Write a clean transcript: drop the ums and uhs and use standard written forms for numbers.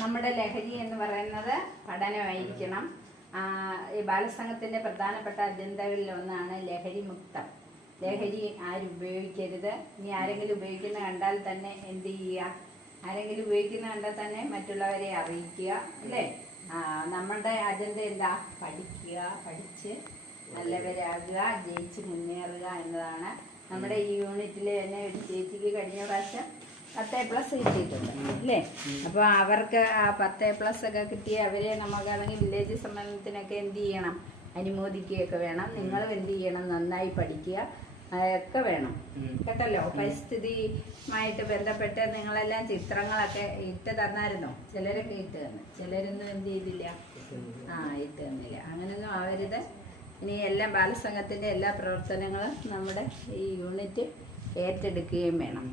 നമ്മുടെ ലഹരി എന്ന് പറയുന്നത് പഠനമായിരിക്കണം. ഈ ബാലസംഘത്തിന്റെ പ്രധാനപ്പെട്ട അജണ്ടകളിൽ ഒന്നാണ് ലഹരി മുക്തം. ലഹരി ആരും ഉപയോഗിക്കരുത്. ഇനി ആരെങ്കിലും ഉപയോഗിക്കുന്ന കണ്ടാൽ തന്നെ എന്ത് ചെയ്യുക? ആരെങ്കിലും ഉപയോഗിക്കുന്ന കണ്ടാൽ തന്നെ മറ്റുള്ളവരെ അറിയിക്കുക, അല്ലേ? നമ്മുടെ അജണ്ട എന്താ? പഠിക്കുക, പഠിച്ച് നല്ലവരാകുക, ജയിച്ച് മുന്നേറുക എന്നതാണ്. നമ്മുടെ ഈ യൂണിറ്റിൽ തന്നെ ഒരു ചേച്ചിക്ക് കഴിഞ്ഞ പ്രാവശ്യം 10+ കിട്ടിയിട്ടുണ്ട്, അല്ലേ? അപ്പോൾ അവർക്ക് ആ 10+ ഒക്കെ കിട്ടിയ അവരെ നമുക്കാണെങ്കിൽ വില്ലേജ് സമ്മേളനത്തിനൊക്കെ എന്ത് ചെയ്യണം? അനുമോദിക്കുകയൊക്കെ വേണം. നിങ്ങളും എന്ത് ചെയ്യണം? നന്നായി പഠിക്കുക ഒക്കെ വേണം, കേട്ടല്ലോ. പരിസ്ഥിതിയുമായിട്ട് ബന്ധപ്പെട്ട് നിങ്ങളെല്ലാം ചിത്രങ്ങളൊക്കെ ഇട്ട് തന്നായിരുന്നോ? ചിലരൊക്കെ ഇട്ട് തന്നു, ചിലരൊന്നും എന്ത് ചെയ്തില്ല, ഇട്ട് തന്നില്ല. അങ്ങനെയൊന്നും ആവരുത്. ഇനി എല്ലാം ബാലസംഘത്തിൻ്റെ എല്ലാ പ്രവർത്തനങ്ങളും നമ്മുടെ ഈ യൂണിറ്റ് ഏറ്റെടുക്കുകയും വേണം.